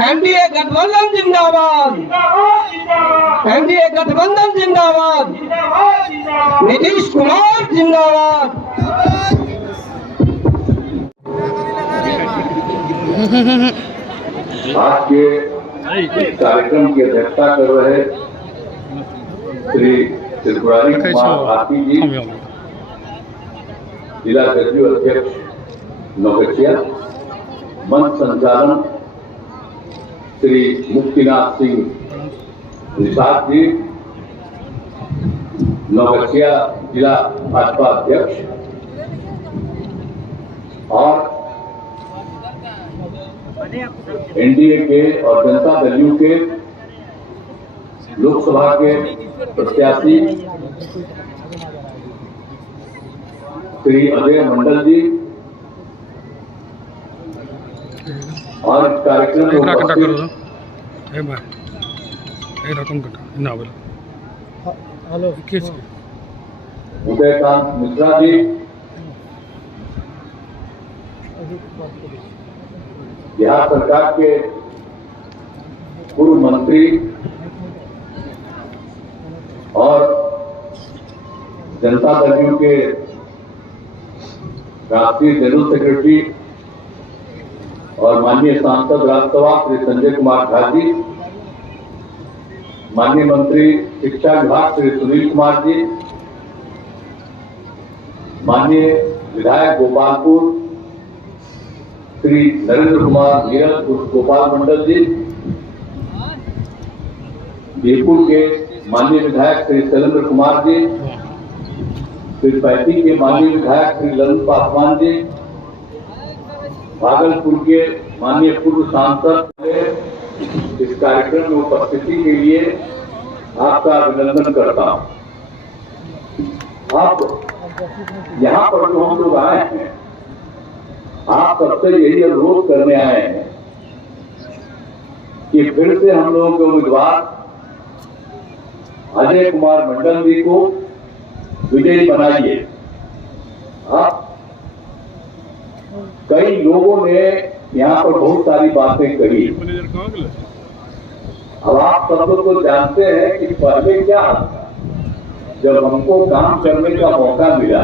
NDA गठबंधन जिंदाबाद, NDA गठबंधन जिंदाबाद, नीतीश कुमार जिंदाबाद। आज के कार्यक्रम की अध्यक्षता कर रहे श्री त्रिपुरारी कुमार भारती जी, जिला जदयू अध्यक्ष नौगछिया, मंच संचालन श्री मुक्तिनाथ सिंह निषाद जी, नौगछिया जिला भाजपा अध्यक्ष, और एनडीए के और जनता दल यू के लोकसभा के प्रत्याशी श्री अजय मंडल जी, और इस कार्यक्रम में उदयकांत मिश्रा जी, बिहार सरकार के पूर्व मंत्री और जनता दल यू के राष्ट्रीय जनरल सेक्रेटरी और माननीय सांसद राज्यसभा श्री संजय कुमार झा जी, माननीय मंत्री शिक्षा विभाग श्री सुनील कुमार जी, माननीय विधायक गोपालपुर श्री नरेंद्र कुमार नीरज गोपाल मंडल जी, बीरपुर के माननीय विधायक श्री शैलेंद्र कुमार जी, फिर पैती के माननीय विधायक श्री ललन पासवान जी, भागलपुर के माननीय पूर्व सांसद, इस कार्यक्रम में उपस्थिति के लिए आपका अभिनंदन करता हूं। आप यहाँ पर जो हम लोग आए हैं, आप सबसे यही अनुरोध करने आए हैं कि फिर से हम लोगों के उम्मीदवार अजय कुमार मंडल जी को विजयी बनाइए। आप कई लोगों ने यहाँ पर बहुत सारी बातें कही। अब आप सब लोग तो जानते हैं कि पहले क्या था, जब हमको काम करने का मौका मिला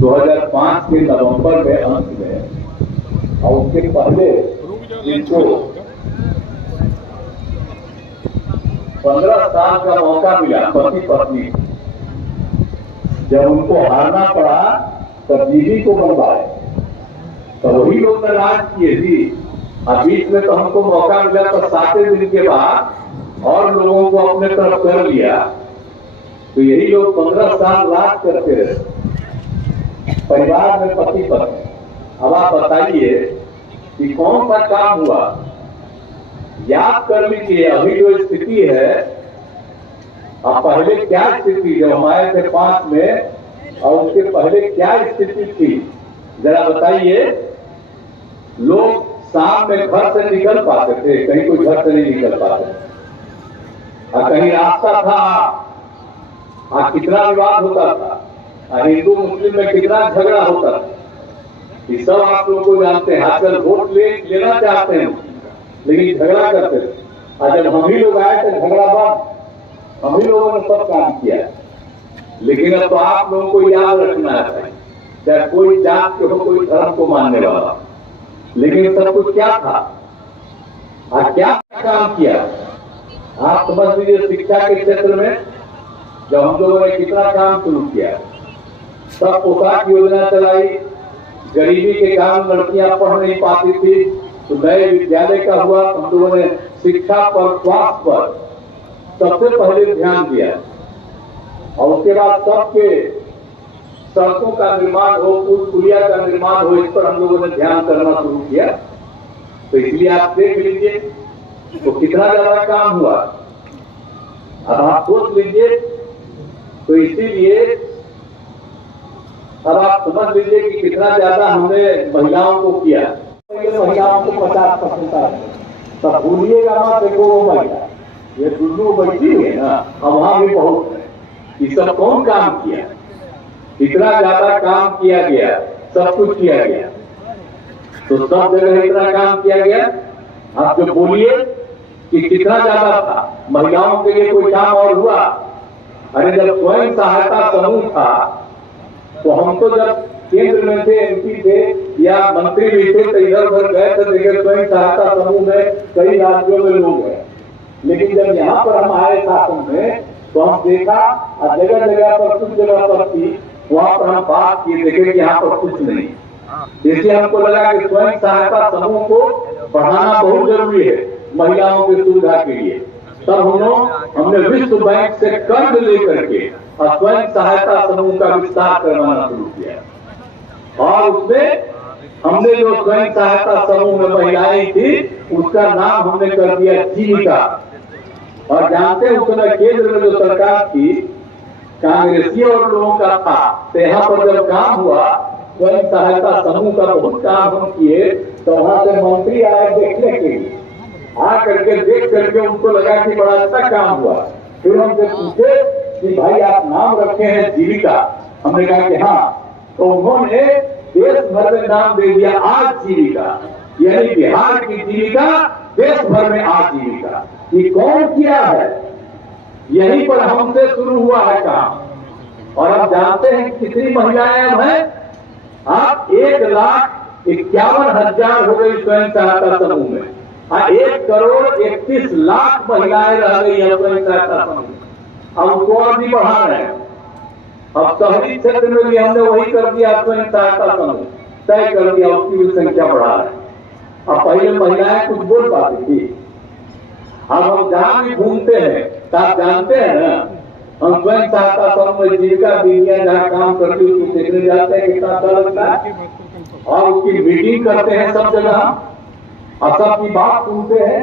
2005 के नवंबर में अंत में, और उसके पहले जिनको 15 साल का मौका मिला पति पत्नी, जब उनको हारना पड़ा तब बीवी को बनवाए, तो वही लोग नाराज किए थी। अब बीच में तो हमको मौका मिला तो 7 दिन के बाद और लोगों को अपने तरफ कर लिया, तो यही लोग 15 साल राज करते रहे परिवार में पति पत्नी। अब आप बताइए कि कौन सा काम हुआ? याद कर लीजिए अभी जो स्थिति है, अब पहले क्या स्थिति जब हम आए थे 5 में, और उसके पहले क्या स्थिति थी जरा बताइए। लोग शाम में घर से निकल पाते थे, कहीं कोई घर से नहीं निकल पाते, और कहीं रास्ता था, कितना विवाद होता था, हिंदू मुस्लिम में कितना झगड़ा होता था, ये सब आप लोगों को जानते हैं। आजकल वोट लेना चाहते हैं लेकिन झगड़ा करते थे, और जब हम ही लोग आए थे झगड़ा बंद, हम ही लोगों ने सब काम किया। लेकिन अब तो आप लोगों को याद रखना है, चाहे कोई जात के हो, कोई धर्म को मानने वाला, लेकिन सब कुछ क्या था और क्या काम किया आप समझ लीजिए। शिक्षा के क्षेत्र में जब हम लोगों ने कितना काम शुरू किया, सब पोशाक योजना चलाई, गरीबी के कारण लड़कियां पढ़ नहीं पाती थी तो नए विद्यालय का हुआ, हम लोगों ने शिक्षा पर, स्वास्थ्य पर सबसे पहले ध्यान दिया, और उसके बाद सबके सड़कों का निर्माण हो, पुल पुलिया का निर्माण हो, इस पर हम लोगों ने ध्यान करना शुरू किया। तो इसलिए आप देख लीजिए तो कितना ज्यादा काम हुआ। अब आप सोच लीजिए, तो इसीलिए अब आप समझ लीजिए कि कितना ज्यादा हमने महिलाओं को किया। महिलाओं को 50% तब भूलिएगा मत, देखो वो महिला ये दुनू बैठी है ना, अब वहां भी बहुत है। ये सब कौन काम किया? इतना ज्यादा काम किया गया, सब कुछ किया गया, तो सब जगह इतना काम किया गया। आप जो बोलिए कि कितना ज्यादा था, महिलाओं के लिए कोई काम और हुआ? अरे जब स्वयं सहायता समूह था तो हम तो जब केंद्र में थे, एमपी थे या मंत्री भी थे तो इधर उधर गए थे, देखिए स्वयं सहायता समूह में कई राज्यों में लोग हैं। लेकिन जब यहाँ पर हम आए शासन में तो हम देखा जगह जगह पर कुछ जगह पर थी, वहां पर हम बात किए, देखे कि यहाँ पर कुछ नहीं। इसलिए हमको लगा कि स्वयं सहायता समूह को बढ़ाना बहुत जरूरी है महिलाओं की सुविधा के लिए। तब हमने विश्व बैंक से कर्ज लेकर के और स्वयं सहायता समूह का विस्तार करवाना शुरू किया। और उसमें हमने जो स्वयं सहायता समूह में महिलाएं थी उसका नाम हमने कर दिया जीविका। और जानते हैं उस समय केंद्र में जो सरकार थी कांग्रेसी और लोगों का था, तो यहाँ पर जब काम हुआ स्वयं सहायता समूह का बहुत काम हम किए, तो वहां से मंत्री आए देखने के लिए, आ करके देख करके उनको लगा कि बड़ा अच्छा काम हुआ। फिर हमसे पूछे कि भाई आप नाम रखे हैं जीविका? हमने कहा कि हाँ। तो उन्होंने देश भर में नाम दे दिया आजीविका, यानी बिहार की जीविका देश भर में आजीविका। ये कौन किया है? यहीं पर हमसे शुरू हुआ है काम। और आप जानते हैं कितनी महिलाएं अब हैं? आप 1,51,000 हो गई स्वयं सहायता समूह में। 1,31,00,000 महिलाएं रह गई है स्वयं सहायता समूह। अब उसको और भी बढ़ा रहे हैं। अब शहरी क्षेत्र में भी हमने वही कर दिया, स्वयं सहायता समूह तय कर दिया, उसकी भी संख्या बढ़ा रहे हैं। अब पहले महिलाएं कुछ बोल पाती थी, अब हम जहां भी घूमते हैं तो आप जानते हैं ना, हम स्वयं सहायता समूह में जीविका दीदियां जहाँ काम करती है उसको देखने जाते हैं, कितना अच्छा लगता है। और उसकी मीटिंग करते हैं सब जगह और सबकी बात सुनते हैं।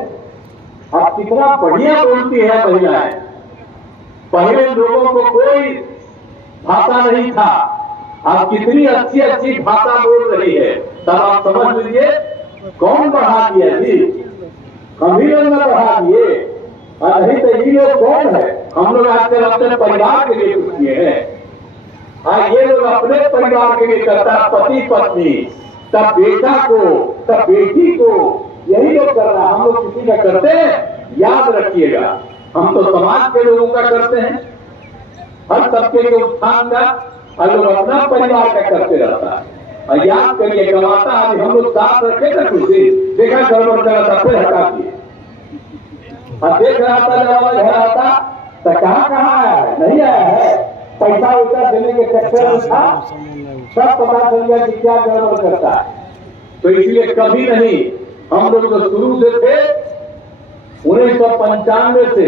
अब कितना बढ़िया बोलती है महिलाएं। पहले लोगों को कोई भाषा नहीं था, अब कितनी अच्छी अच्छी भाषा बोल रही है। तब आप समझ लीजिए कौन बढ़ा दिया जी? हम ही लोग बढ़ा दिए, और नहीं तो ये लोग कौन है? हम लोग आजकल अपने परिवार के लिए कुछ किए हैं। ये लोग अपने परिवार के लिए करता, पति पत्नी, तब बेटा को, तब बेटी को, यही लोग कर रहा है। हम लोग किसी का करते हैं? याद रखिएगा, हम तो समाज के लोगों का करते हैं, हर तबके के उत्थान का, और लोग अपना परिवार का करते रहता है। और याद करिए कमाता आज हम लोग साथ रखे थे, कुछ देखा गड़बड़ करा था फिर हटा दिए, और देख रहा था जब घर आता तो कहाँ आया है? नहीं आया है। पैसा उल्टा देने के चक्कर में था, सब पता चल गया कि क्या गड़बड़ करता है। तो इसलिए कभी नहीं, हम लोग जो शुरू से थे 1995 से,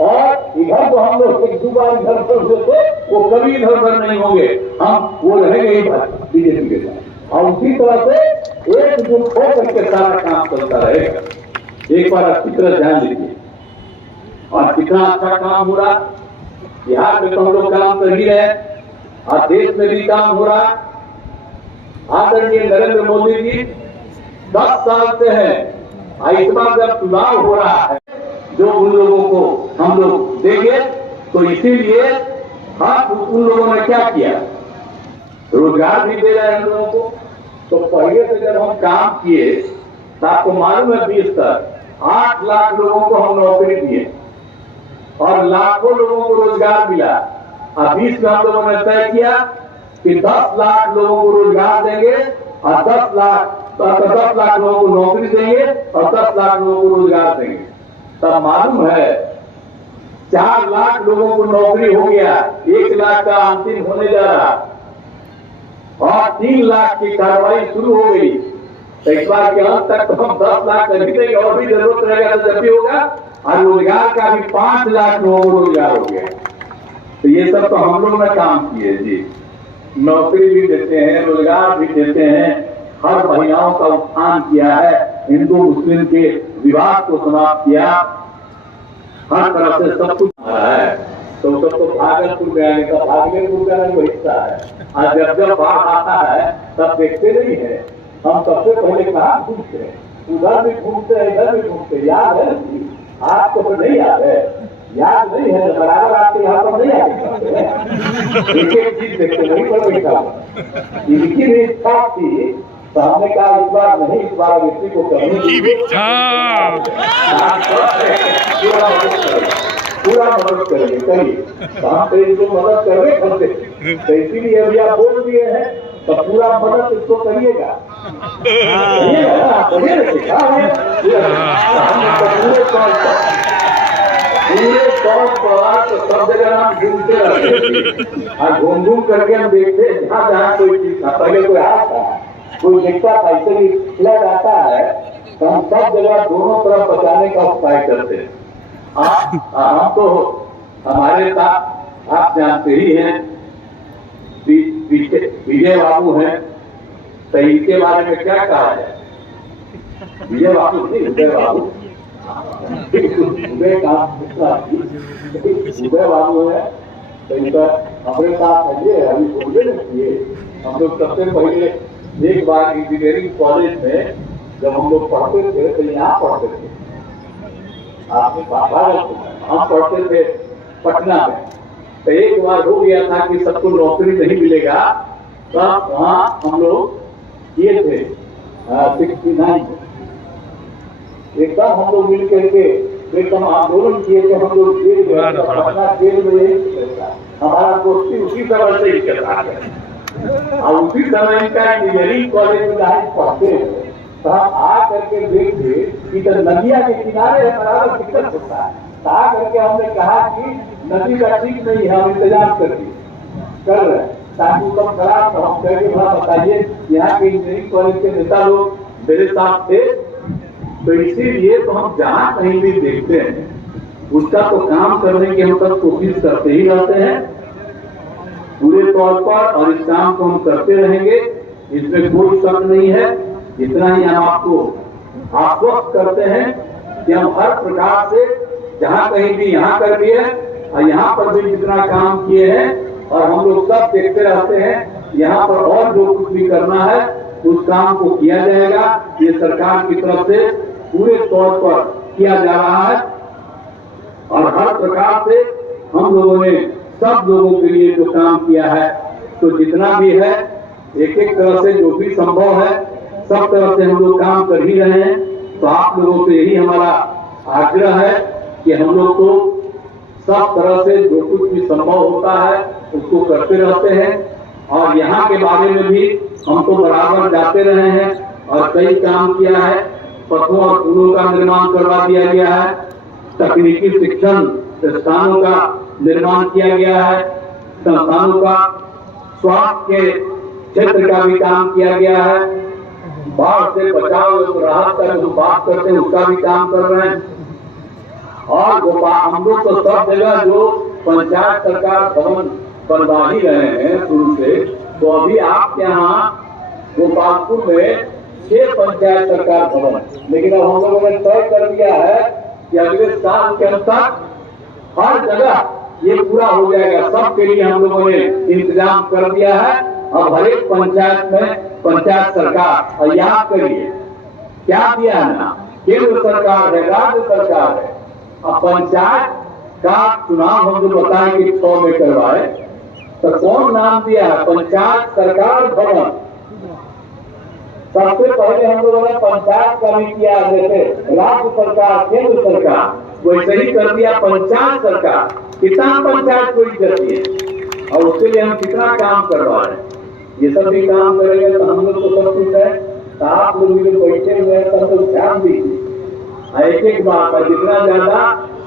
और इधर तो हम लोग 1-2 बार इधर से थे, वो कभी इधर उधर नहीं होंगे, हम वो रहेंगे ही बीजेपी के साथ। और उसी तरह से एकजुट होकर के सारा काम चलता रहेगा। एक बार अच्छी तरह ध्यान दीजिए। और कितना अच्छा काम हो रहा, बिहार में तो हम लोग काम कर ही रहे, और देश में भी काम हो रहा। आदरणीय नरेंद्र मोदी जी 10 साल से है, इस बार जब चुनाव हो रहा है जो उन लोगों को हम लोग देंगे, तो इसीलिए उन लोगों ने क्या किया, रोजगार भी दे रहे हैं लोगों को। तो पहले से जब हम काम किए तो आपको मालूम है 20 तक 8 लाख लोगों को हम नौकरी दिए और लाखों लोगों को रोजगार मिला। और 20 में हम लोगों ने तय किया कि 10 लाख लोगों को रोजगार देंगे और 10 लाख लोगों को नौकरी देंगे और 10 लाख लोगों को रोजगार देंगे। तब मालूम है 4 लाख लोगों को नौकरी हो गया, 1 लाख का अंतिम होने जा रहा, और 3 लाख की कार्रवाई शुरू हो गई। तो इस बार के अंत तक तो हम 10 लाख कर देंगे, और भी जरूरत रहेगा तो जब भी होगा। और रोजगार का भी 5 लाख लोगों को रोजगार हो गया। तो ये सब तो हम लोग ने काम किए जी, नौकरी भी देते हैं, रोजगार भी देते हैं, हर महिलाओं का उत्थान किया है, हिंदू मुस्लिम के विवाद को समाप्त किया, हर तरह से सब कुछ आ रहा है। तो सबको भागलपुर में आने का, भागलपुर का नहीं हिस्सा है। आज जब बाढ़ आता है तब देखते नहीं है, हम सबसे पहले कहाँ घूमते हैं, उधर भी घूमते हैं, इधर भी घूमते हैं। याद है आपको? तो नहीं याद है, याद नहीं है, बराबर आपके यहाँ पर नहीं आते। एक एक चीज देखते नहीं पर बैठा, इनकी भी इच्छा थी तो हमने कहा इस बार नहीं, इस बार व्यक्ति को करने पूरा मदद करेंगे। करिए, तो हम तो इसको मदद करने करते, तो इसीलिए अभी आप बोल दिए हैं तो पूरा मदद इसको करिएगा। पूरे तौर पर तो सब जगह हम घूमते रहते और घूम करके हम देखते जहाँ जहाँ कोई चीज था, पहले कोई आता कोई देखता था, इसलिए फ्लड आता है तो हम सब जगह दोनों तरफ बचाने का उपाय करते हैं। हम तो हमारे साथ आप जानते ही हैं विजय बाबू हैं, तो इनके बारे में क्या कहा है? विजय बाबू नहीं, उदय बाबू, उदय बाबू है, तो इनका हमारे साथ है। अभी बोले न किए, हम लोग सबसे पहले एक बार इंजीनियरिंग कॉलेज में जब हम लोग पढ़ते थे तो यहाँ पढ़ते थे, आपने हम पढ़ते थे पटना में, तो एक बार हो गया था कि सबको नौकरी नहीं मिलेगा, तब वहाँ हम लोग किए थे 69 एकदम हम लोग मिल करके एकदम आंदोलन किए थे। हम लोग जेल गए, पटना जेल में हमारा दोस्ती उसी तरह से ही चल रहा है। और उसी समय का इंजीनियरिंग कॉलेज में जहाँ पढ़ते हैं तो हम आ करके देखते कि तो नदिया के किनारे बराबर दिक्कत होता है, तो आ करके हमने कहा कि नदी का ठीक नहीं है, हम इंतजाम कर रहे हैं ताकि सब खराब हो। हम करके थोड़ा बताइए, यहाँ के इंजीनियरिंग कॉलेज के नेता लोग मेरे साथ थे, तो इसीलिए तो हम जहाँ कहीं भी देखते हैं उसका तो काम करने की हम सब कोशिश करते ही रहते हैं पूरे तौर पर, और इस काम को हम करते रहेंगे, इसमें कोई शक नहीं है। इतना ही हम आपको आश्वस्त करते हैं कि हम हर प्रकार से जहाँ कहीं भी यहाँ कर दिए और यहाँ पर भी जितना काम किए हैं, और हम लोग सब देखते रहते हैं, यहाँ पर और जो कुछ भी करना है उस काम को किया जाएगा। ये सरकार की तरफ से पूरे तौर पर किया जा रहा है, और हर प्रकार से हम लोगों ने सब लोगों के लिए जो काम किया है, तो जितना भी है एक एक तरह से जो भी संभव है सब तरह से हम लोग काम कर ही रहे हैं। तो आप लोगों से यही हमारा आग्रह है कि हम लोग को सब तरह से जो कुछ भी संभव होता है उसको करते रहते हैं, और यहाँ के बारे में भी हम तो बराबर जाते रहे हैं और कई काम किया है। पथों और पुलों का निर्माण करवा दिया गया है, तकनीकी शिक्षण संस्थानों का निर्माण किया गया है, संस्थानों का स्वास्थ्य के क्षेत्र का भी काम किया गया है, बाढ़ से बचाव और राहत का जो बात करते हैं उसका भी काम कर रहे हैं। और हम लोग तो सब जगह जो पंचायत सरकार भवन बनवा ही रहे हैं शुरू से, तो अभी आपके यहाँ गोपालपुर में 6 पंचायत सरकार भवन, लेकिन अब हम लोगों ने तय कर दिया है कि अगले साल के अंत तक हर जगह ये पूरा हो जाएगा। सबके लिए हम लोगों ने इंतजाम कर दिया है। अब हर एक पंचायत में पंचायत सरकार, और याद करिए क्या दिया है ना, केंद्र सरकार है, राज्य सरकार है। अब पंचायत का चुनाव हम जो बताएं कि 100 में करवाए, तो कौन नाम दिया है? पंचायत सरकार भवन। सबसे पहले हम लोगों ने पंचायत का भी किया, जैसे राज्य सरकार केंद्र सरकार, वैसे ही कर दिया पंचायत सरकार। कितना पंचायत को इज्जत दिए, और उसके लिए हम कितना काम करवा रहे हैं। ये सब भी काम करेंगे तो हम लोग तो सब कुछ है। तो आप लोग भी बैठे हुए हैं, सब लोग ध्यान दीजिए एक एक बात है, जितना ज्यादा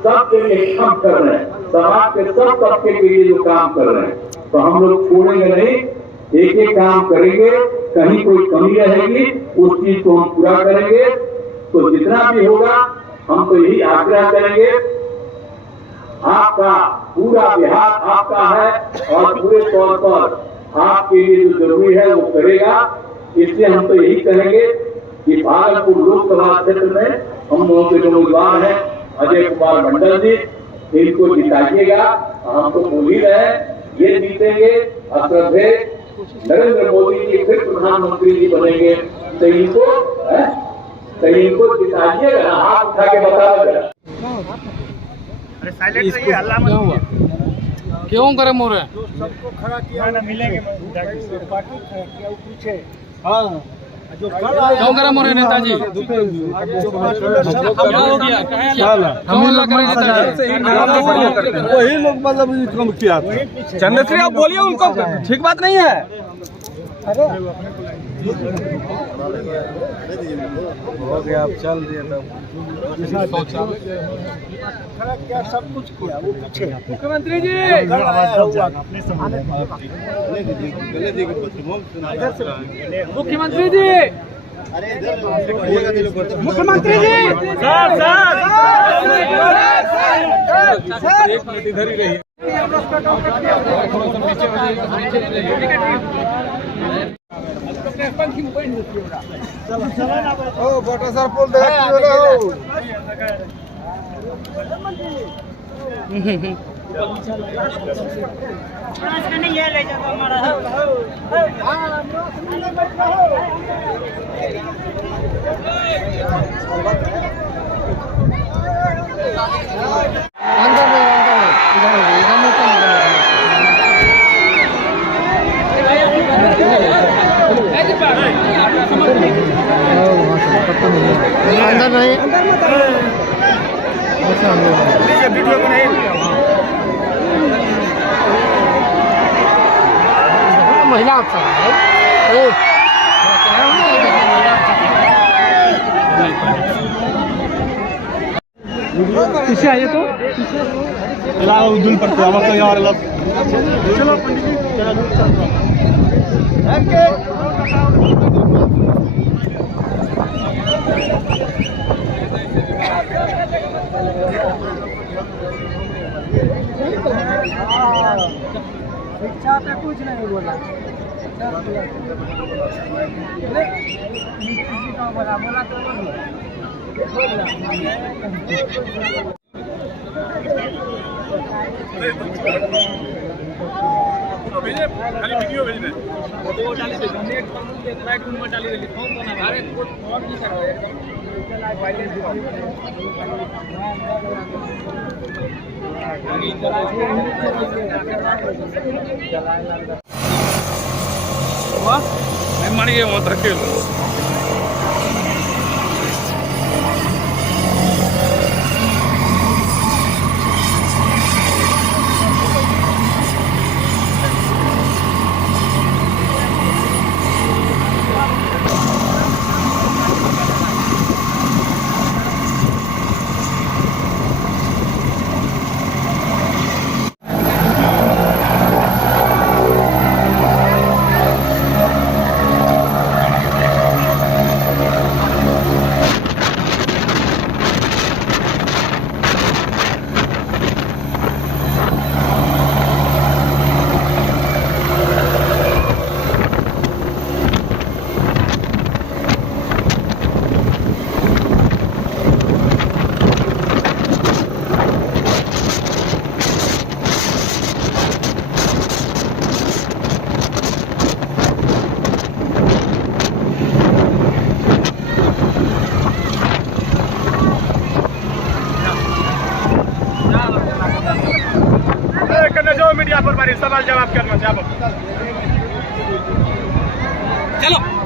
सबके लिए काम कर रहे हैं, समाज के सब तबके के लिए जो काम कर रहे हैं, तो हम लोग छोड़ेंगे नहीं, एक एक काम करेंगे। कहीं कोई कमी रहेगी उस चीज को हम पूरा करेंगे। तो जितना भी होगा हम तो यही आग्रह करेंगे, आपका पूरा बिहार आपका है, और पूरे तौर पर आपके लिए जो जरूरी है वो करेगा। इसलिए हम तो यही कहेंगे कि भागलपुर लोकसभा क्षेत्र में हम लोगों के जो उम्मीदवार हैं अजय कुमार मंडल जी, इनको जिताइएगा। हम तो बोल ही रहे ये जीतेंगे, श्रद्धेय नरेंद्र मोदी जी फिर प्रधानमंत्री जी बनेंगे, तो इनको जिताइएगा। हाथ उठा के बता देगा। क्यों गरम हो रहे हैं? सबको खड़ा किया ना, मिलेंगे पार्टी पीछे। हाँ क्यों गरम हो रहे नेताजी? क्या हो गया? वही लोग मतलब कम किया था। चंद्रश्री आप बोलिए, उनको ठीक बात नहीं है। हो गया, अब चल दिए तब सब कुछ किया वो पीछे। मुख्यमंत्री जी, मुख्यमंत्री जी, मुख्यमंत्री जी, इधर ही रहिए। ओ बटा सर पोल देखा अंदर नहीं, महिला अच्छा है। पीछे आइए तो दूर पर चलो पंडित जी। शिक्षा पे कुछ नहीं बोला, बोला तो खाली वीडियो भेज दे, फोटो डाली दे, नेट पर लाइट में डाली दे, फोन तो ना अरे कुछ और नहीं कर रहा है। ಮನೆಗೆ ಮಾತ್ರ ಕೇಳು. मीडिया पर सवाल जवाब करना चाहो, चलो।